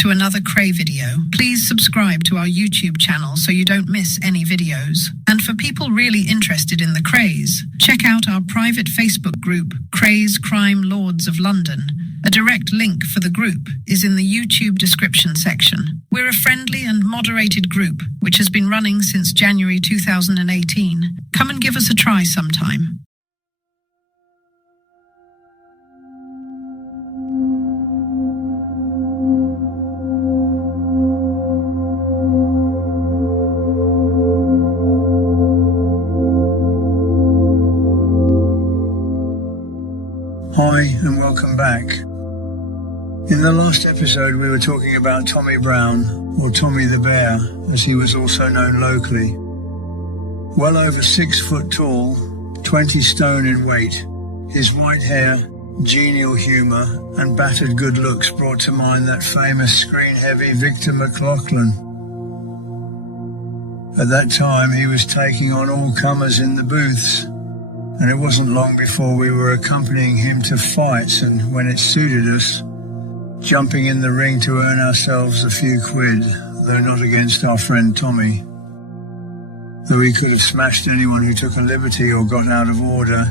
to another Kray video. Please subscribe to our YouTube channel so you don't miss any videos. And for people really interested in the Krays, check out our private Facebook group, Krays Crime Lords of London. A direct link for the group is in the YouTube description section. We're a friendly and moderated group which has been running since January 2018. Come and give us a try sometime. Hi and welcome back. In the last episode we were talking about Tommy Brown, or Tommy the Bear as he was also known locally. Well over 6 foot tall, 20 stone in weight, his white hair, genial humour and battered good looks brought to mind that famous screen-heavy Victor McLachlan. At that time he was taking on all comers in the booths, and it wasn't long before we were accompanying him to fights and, when it suited us, jumping in the ring to earn ourselves a few quid, though not against our friend Tommy. Though he could have smashed anyone who took a liberty or got out of order,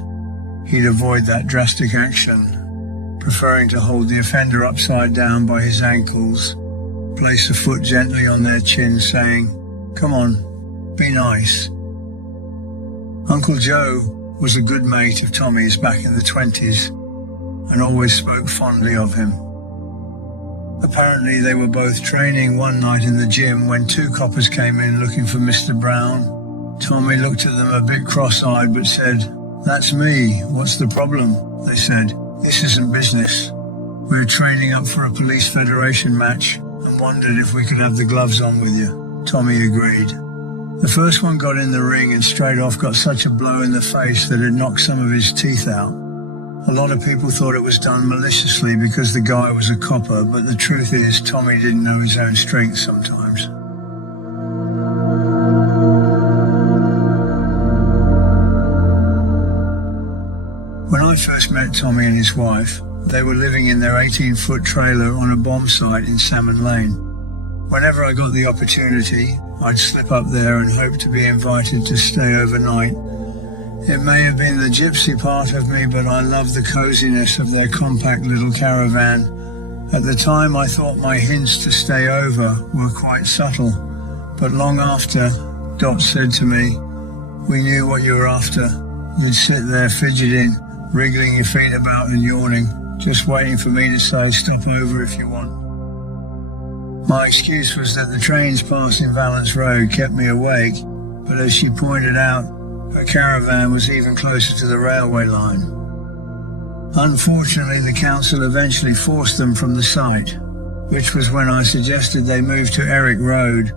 he'd avoid that drastic action, preferring to hold the offender upside down by his ankles, place a foot gently on their chin, saying, "Come on, be nice." Uncle Joe was a good mate of Tommy's back in the 20s and always spoke fondly of him. Apparently they were both training one night in the gym when 2 coppers came in looking for Mr. Brown. Tommy looked at them a bit cross-eyed but said, "That's me, what's the problem?" They said, "This isn't business. We're training up for a police federation match and wondered if we could have the gloves on with you." Tommy agreed. The first one got in the ring and straight off got such a blow in the face that it knocked some of his teeth out. A lot of people thought it was done maliciously because the guy was a copper, but the truth is Tommy didn't know his own strength sometimes. When I first met Tommy and his wife, they were living in their 18-foot trailer on a bomb site in Salmon Lane. Whenever I got the opportunity, I'd slip up there and hope to be invited to stay overnight. It may have been the gypsy part of me, but I loved the coziness of their compact little caravan. At the time I thought my hints to stay over were quite subtle, but long after, Dot said to me, "We knew what you were after. You'd sit there fidgeting, wriggling your feet about and yawning, just waiting for me to say stop over if you want." My excuse was that the trains passing Valence Road kept me awake, but as she pointed out, her caravan was even closer to the railway line. Unfortunately, the council eventually forced them from the site, which was when I suggested they move to Eric Road.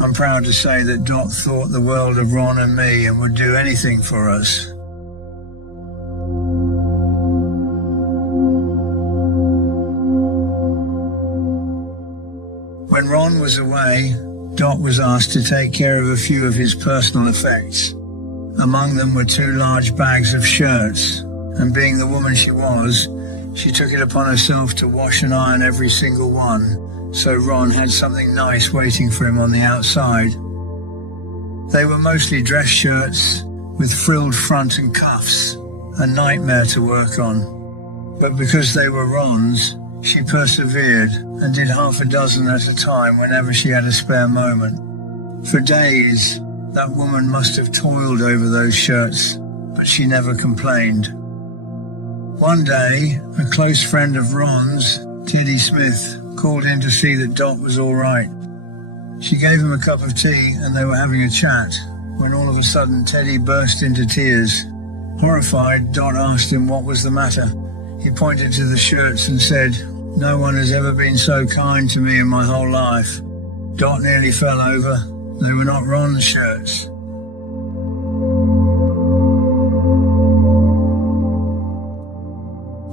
I'm proud to say that Dot thought the world of Ron and me and would do anything for us. When Ron was away, Dot was asked to take care of a few of his personal effects. Among them were 2 large bags of shirts, and being the woman she was, she took it upon herself to wash and iron every single one, so Ron had something nice waiting for him on the outside. They were mostly dress shirts with frilled front and cuffs, a nightmare to work on. But because they were Ron's, she persevered and did half a dozen at a time whenever she had a spare moment. For days, that woman must have toiled over those shirts, but she never complained. One day, a close friend of Ron's, Tiddy Smith, called in to see that Dot was all right. She gave him a cup of tea and they were having a chat, when all of a sudden Teddy burst into tears. Horrified, Dot asked him what was the matter. He pointed to the shirts and said, "No one has ever been so kind to me in my whole life." Dot nearly fell over. They were not Ron's shirts.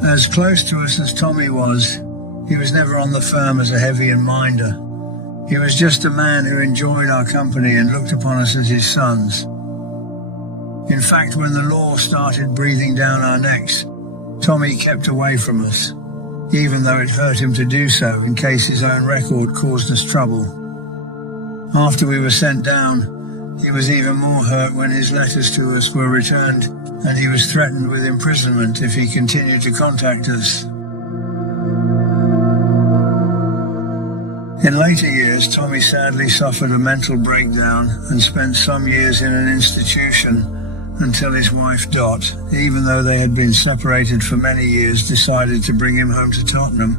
As close to us as Tommy was, he was never on the firm as a heavy-end minder. He was just a man who enjoyed our company and looked upon us as his sons. In fact, when the law started breathing down our necks, Tommy kept away from us. even though it hurt him to do so in case his own record caused us trouble. After we were sent down, he was even more hurt when his letters to us were returned and he was threatened with imprisonment if he continued to contact us. In later years, Tommy sadly suffered a mental breakdown and spent some years in an institution until his wife Dot, even though they had been separated for many years, decided to bring him home to Tottenham.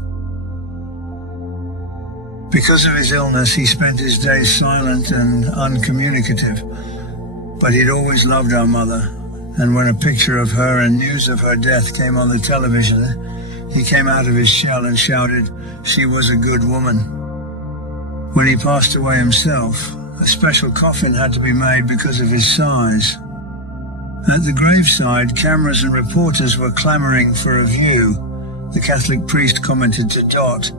Because of his illness, he spent his days silent and uncommunicative, but he'd always loved our mother, and when a picture of her and news of her death came on the television, he came out of his shell and shouted, "She was a good woman." When he passed away himself, a special coffin had to be made because of his size. At the graveside, cameras and reporters were clamoring for a view. The Catholic priest commented to Dot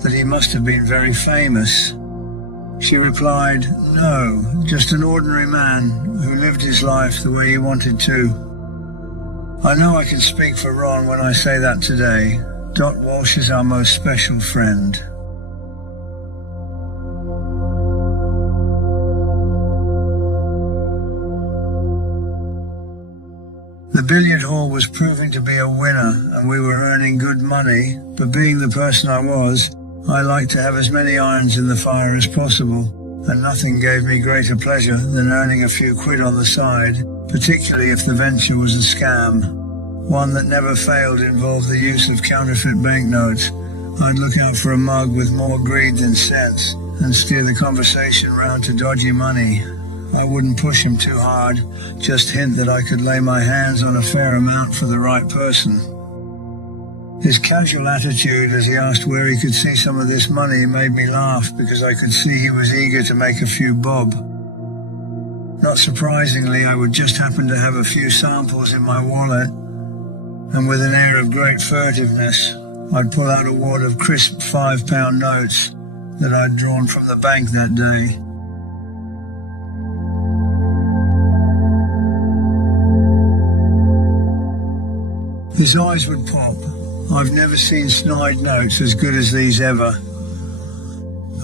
that he must have been very famous. She replied, "No, just an ordinary man who lived his life the way he wanted to." I know I can speak for Ron when I say that today. Dot Walsh is our most special friend. The billiard hall was proving to be a winner and we were earning good money, but being the person I was, I liked to have as many irons in the fire as possible, and nothing gave me greater pleasure than earning a few quid on the side, particularly if the venture was a scam. One that never failed involved the use of counterfeit banknotes. I'd look out for a mug with more greed than sense and steer the conversation round to dodgy money. I wouldn't push him too hard, just hint that I could lay my hands on a fair amount for the right person. His casual attitude as he asked where he could see some of this money made me laugh because I could see he was eager to make a few bob. Not surprisingly, I would just happen to have a few samples in my wallet, and with an air of great furtiveness, I'd pull out a wad of crisp £5 notes that I'd drawn from the bank that day. His eyes would pop. I've never seen snide notes as good as these ever.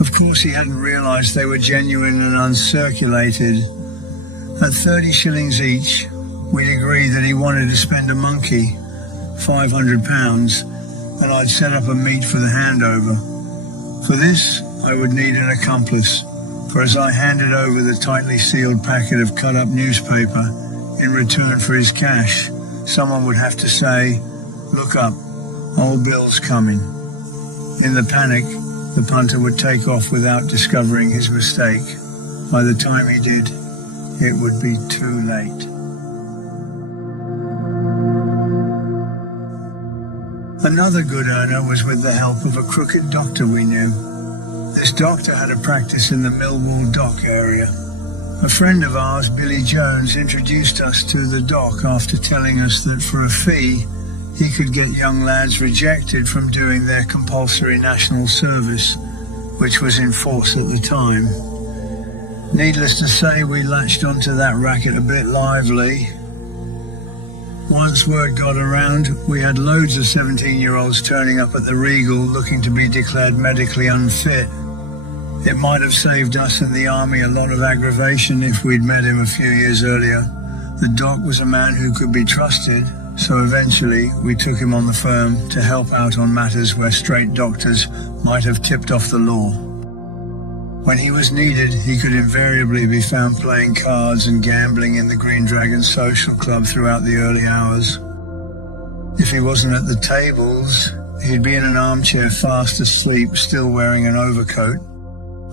Of course, he hadn't realised they were genuine and uncirculated. At 30 shillings each, we'd agreed that he wanted to spend a monkey, £500, and I'd set up a meet for the handover. For this, I would need an accomplice, for as I handed over the tightly sealed packet of cut-up newspaper in return for his cash, someone would have to say, "Look up, old Bill's coming." In the panic, the punter would take off without discovering his mistake. By the time he did, it would be too late. Another good earner was with the help of a crooked doctor we knew. This doctor had a practice in the Millwall Dock area. A friend of ours, Billy Jones, introduced us to the doc after telling us that for a fee, he could get young lads rejected from doing their compulsory national service, which was in force at the time. Needless to say, we latched onto that racket a bit lively. Once word got around, we had loads of 17-year-olds turning up at the Regal looking to be declared medically unfit. It might have saved us and the army a lot of aggravation if we'd met him a few years earlier. The doc was a man who could be trusted, so eventually we took him on the firm to help out on matters where straight doctors might have tipped off the law. When he was needed, he could invariably be found playing cards and gambling in the Green Dragon Social Club throughout the early hours. If he wasn't at the tables, he'd be in an armchair fast asleep, still wearing an overcoat.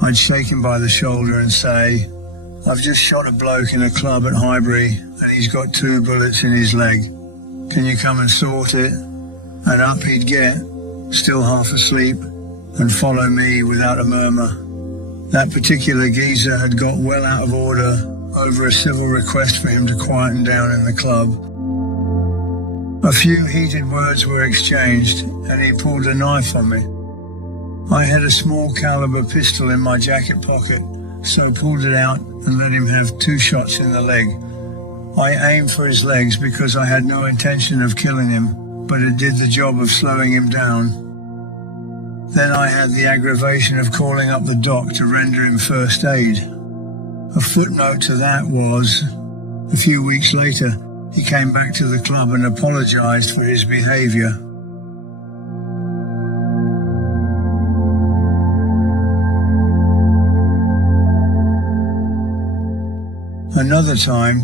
I'd shake him by the shoulder and say, "I've just shot a bloke in a club at Highbury and he's got 2 bullets in his leg. Can you come and sort it?" And up he'd get, still half asleep, and follow me without a murmur. That particular geezer had got well out of order over a civil request for him to quieten down in the club. A few heated words were exchanged and he pulled a knife on me. I had a small caliber pistol in my jacket pocket, so pulled it out and let him have 2 shots in the leg. I aimed for his legs because I had no intention of killing him, but it did the job of slowing him down. Then I had the aggravation of calling up the doc to render him first aid. A footnote to that was, a few weeks later, he came back to the club and apologized for his behavior. Another time,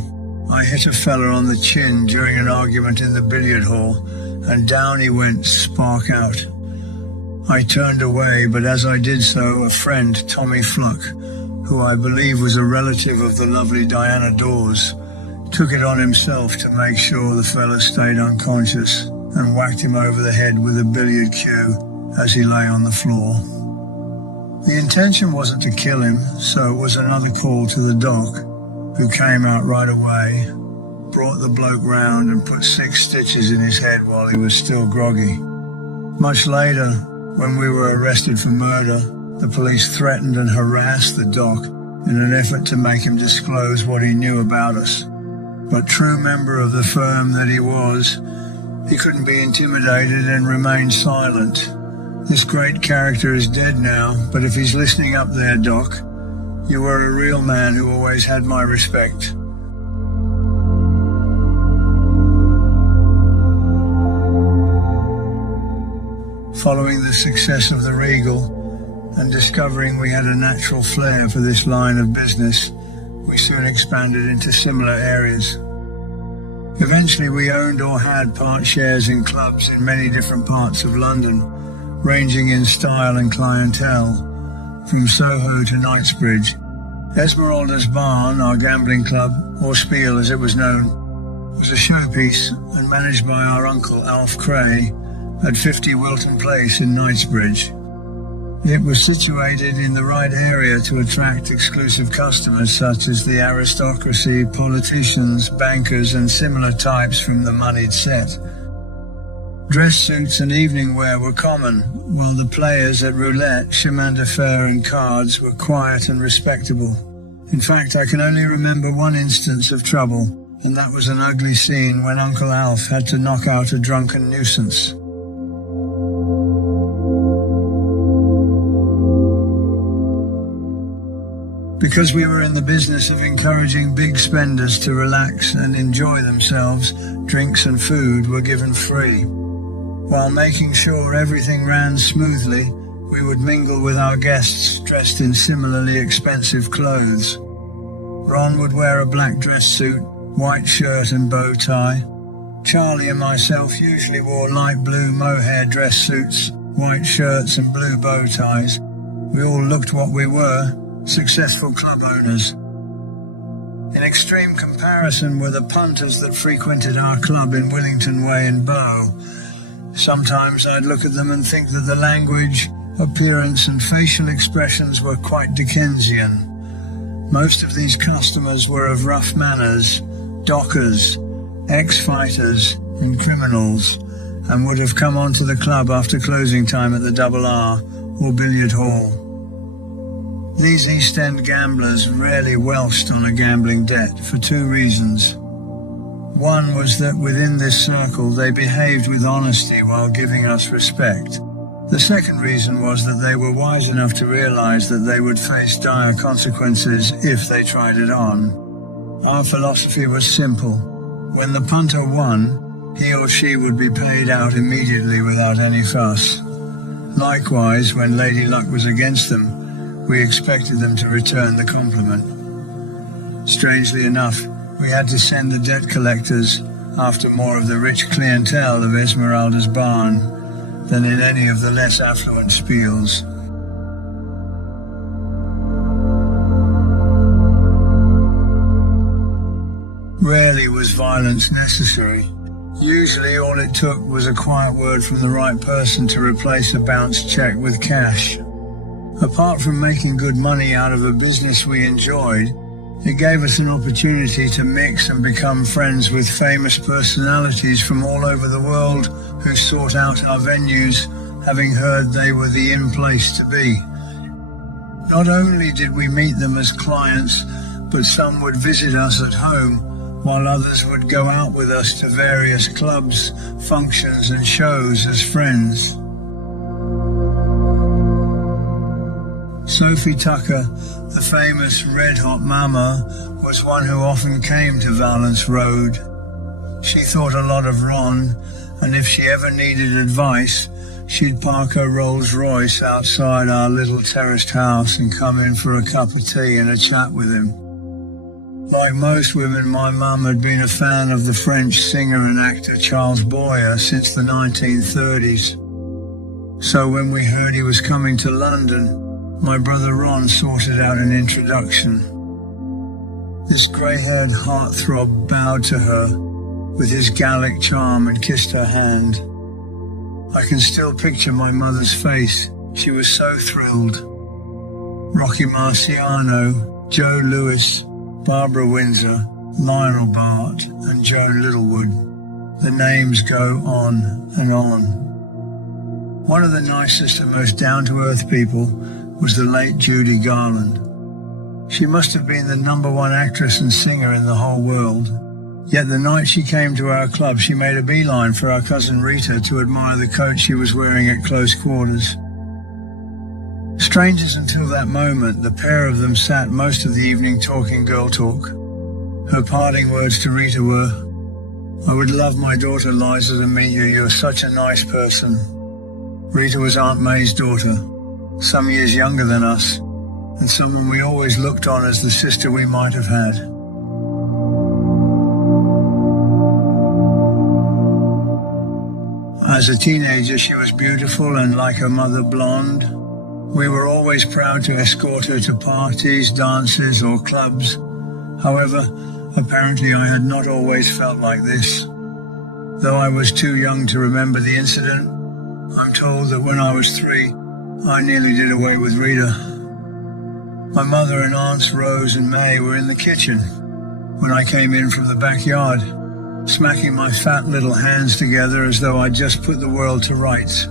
I hit a fella on the chin during an argument in the billiard hall, and down he went, spark out. I turned away, but as I did so, a friend, Tommy Fluck, who I believe was a relative of the lovely Diana Dawes, took it on himself to make sure the fella stayed unconscious and whacked him over the head with a billiard cue as he lay on the floor. The intention wasn't to kill him, so it was another call to the doc, who came out right away, brought the bloke round and put 6 stitches in his head while he was still groggy. Much later, when we were arrested for murder, the police threatened and harassed the doc in an effort to make him disclose what he knew about us. But true member of the firm that he was, he couldn't be intimidated and remained silent. This great character is dead now, but if he's listening up there, Doc, you were a real man who always had my respect. Following the success of the Regal and discovering we had a natural flair for this line of business, we soon expanded into similar areas. Eventually we owned or had part shares in clubs in many different parts of London, ranging in style and clientele, from Soho to Knightsbridge. Esmeralda's Barn, our gambling club, or Spiel as it was known, was a showpiece and managed by our uncle Alf Kray at 50 Wilton Place in Knightsbridge. It was situated in the right area to attract exclusive customers such as the aristocracy, politicians, bankers and similar types from the moneyed set. Dress suits and evening wear were common, while the players at roulette, chemin de fer and cards were quiet and respectable. In fact, I can only remember one instance of trouble, and that was an ugly scene when Uncle Alf had to knock out a drunken nuisance. Because we were in the business of encouraging big spenders to relax and enjoy themselves, drinks and food were given free. While making sure everything ran smoothly, we would mingle with our guests dressed in similarly expensive clothes. Ron would wear a black dress suit, white shirt and bow tie. Charlie and myself usually wore light blue mohair dress suits, white shirts and blue bow ties. We all looked what we were, successful club owners. In extreme comparison were the punters that frequented our club in Willington Way and Bow. Sometimes I'd look at them and think that the language, appearance and facial expressions were quite Dickensian. Most of these customers were of rough manners, dockers, ex-fighters and criminals, and would have come onto the club after closing time at the Double R or billiard hall. These East End gamblers rarely welched on a gambling debt for 2 reasons. One was that within this circle they behaved with honesty while giving us respect. The second reason was that they were wise enough to realize that they would face dire consequences if they tried it on. Our philosophy was simple. When the punter won, he or she would be paid out immediately without any fuss. Likewise, when Lady Luck was against them, we expected them to return the compliment. Strangely enough, we had to send the debt collectors after more of the rich clientele of Esmeralda's Barn than in any of the less affluent spiels. Rarely was violence necessary. Usually all it took was a quiet word from the right person to replace a bounced check with cash. Apart from making good money out of a business we enjoyed, it gave us an opportunity to mix and become friends with famous personalities from all over the world who sought out our venues, having heard they were the in-place to be. Not only did we meet them as clients, but some would visit us at home, while others would go out with us to various clubs, functions and shows as friends. Sophie Tucker, the famous Red Hot Mama, was one who often came to Valence Road. She thought a lot of Ron, and if she ever needed advice, she'd park her Rolls Royce outside our little terraced house and come in for a cup of tea and a chat with him. Like most women, my mum had been a fan of the French singer and actor Charles Boyer since the 1930s. So when we heard he was coming to London, my brother Ron sorted out an introduction. This grey-haired heartthrob bowed to her with his Gallic charm and kissed her hand. I can still picture my mother's face. She was so thrilled. Rocky Marciano, Joe Lewis, Barbara Windsor, Lionel Bart, and Joan Littlewood. The names go on and on. One of the nicest and most down-to-earth people was the late Judy Garland. She must have been the #1 actress and singer in the whole world. Yet the night she came to our club, she made a beeline for our cousin Rita to admire the coat she was wearing at close quarters. Strangers until that moment, the pair of them sat most of the evening talking girl talk. Her parting words to Rita were, "I would love my daughter Liza to meet you. You're such a nice person." Rita was Aunt May's daughter, some years younger than us, and someone we always looked on as the sister we might have had. As a teenager, she was beautiful and, like her mother, blonde. We were always proud to escort her to parties, dances, or clubs. However, apparently I had not always felt like this. Though I was too young to remember the incident, I'm told that when I was 3, I nearly did away with Rita. My mother and aunts Rose and May were in the kitchen when I came in from the backyard, smacking my fat little hands together as though I'd just put the world to rights.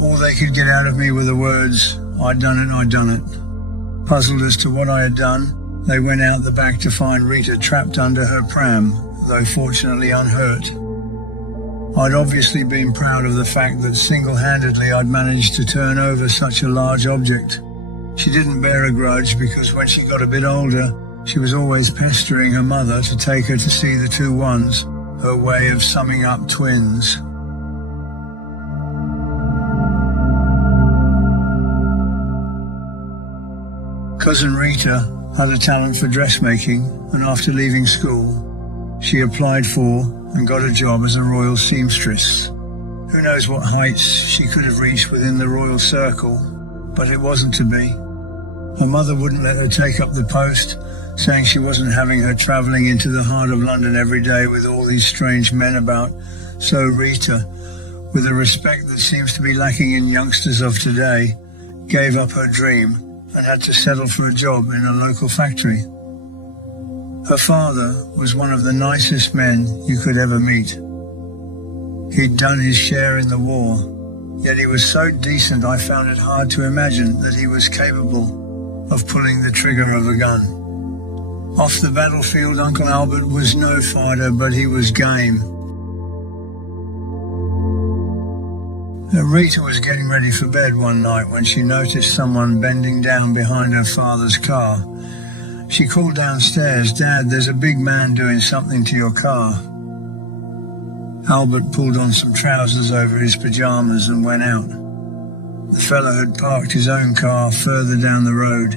All they could get out of me were the words, "I'd done it, I'd done it." Puzzled as to what I had done, they went out the back to find Rita trapped under her pram, though fortunately unhurt. I'd obviously been proud of the fact that single-handedly I'd managed to turn over such a large object. She didn't bear a grudge because when she got a bit older, she was always pestering her mother to take her to see the 2 ones, her way of summing up twins. Cousin Rita had a talent for dressmaking, and after leaving school, she applied for and got a job as a royal seamstress. Who knows what heights she could have reached within the royal circle, but it wasn't to be. Her mother wouldn't let her take up the post, saying she wasn't having her travelling into the heart of London every day with all these strange men about. So Rita, with a respect that seems to be lacking in youngsters of today, gave up her dream and had to settle for a job in a local factory. Her father was one of the nicest men you could ever meet. He'd done his share in the war, yet he was so decent I found it hard to imagine that he was capable of pulling the trigger of a gun. Off the battlefield, Uncle Albert was no fighter, but he was game. Rita was getting ready for bed one night when she noticed someone bending down behind her father's car. She called downstairs, "Dad, there's a big man doing something to your car." Albert pulled on some trousers over his pajamas and went out. The fellow had parked his own car further down the road,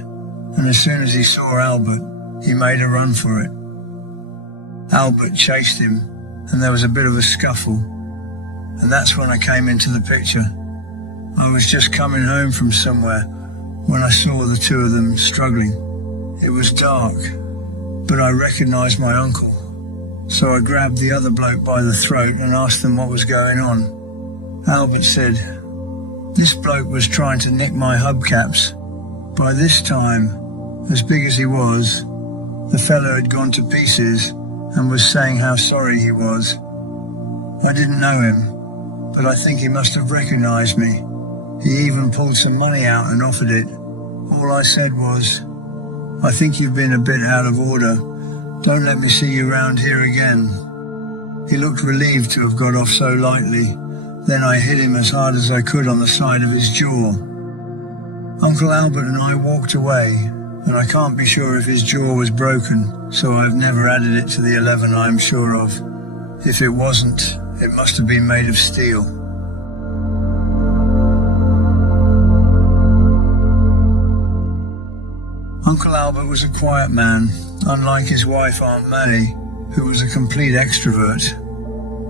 and as soon as he saw Albert, he made a run for it. Albert chased him, and there was a bit of a scuffle, and that's when I came into the picture. I was just coming home from somewhere when I saw the 2 of them struggling. It was dark, but I recognized my uncle, so I grabbed the other bloke by the throat and asked them what was going on. Albert said, "This bloke was trying to nick my hubcaps." By this time, as big as he was, the fellow had gone to pieces and was saying how sorry he was. I didn't know him, but I think he must have recognized me. He even pulled some money out and offered it. All I said was, "I think you've been a bit out of order. Don't let me see you round here again." He looked relieved to have got off so lightly. Then I hit him as hard as I could on the side of his jaw. Uncle Albert and I walked away, and I can't be sure if his jaw was broken, so I've never added it to the 11 I'm sure of. If it wasn't, it must have been made of steel. Uncle Albert was a quiet man, unlike his wife Aunt May, who was a complete extrovert.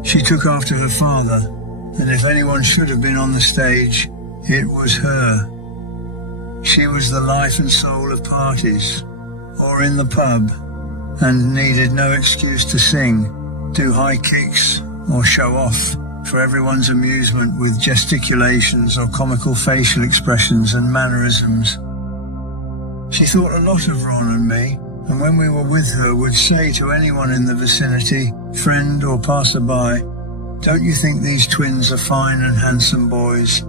She took after her father, and if anyone should have been on the stage, it was her. She was the life and soul of parties, or in the pub, and needed no excuse to sing, do high kicks, or show off for everyone's amusement with gesticulations or comical facial expressions and mannerisms. She thought a lot of Ron and me, and when we were with her would say to anyone in the vicinity, friend or passerby, "Don't you think these twins are fine and handsome boys?"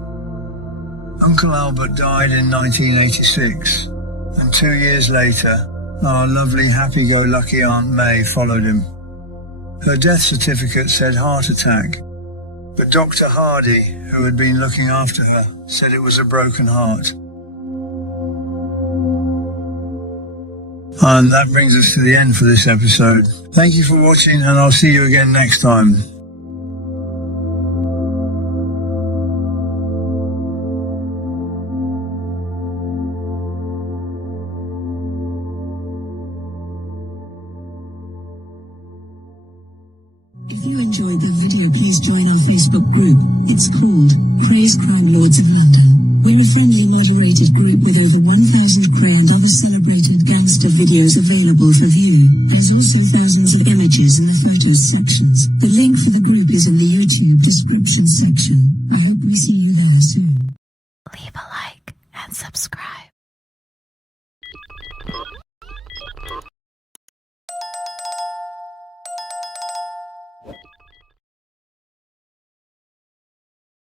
Uncle Albert died in 1986, and 2 years later, our lovely happy-go-lucky Aunt May followed him. Her death certificate said heart attack, but Dr. Hardy, who had been looking after her, said it was a broken heart. And that brings us to the end for this episode. Thank you for watching, and I'll see you again next time. If you enjoyed the video, please join our Facebook group. It's called Krays Crime Lords of London. We're a friendly moderated group with over 1,000 Kray and other celebrated gangster videos available for view. There's also thousands of images in the photos sections. The link for the group is in the YouTube description section. I hope we see you there soon. Leave a like and subscribe.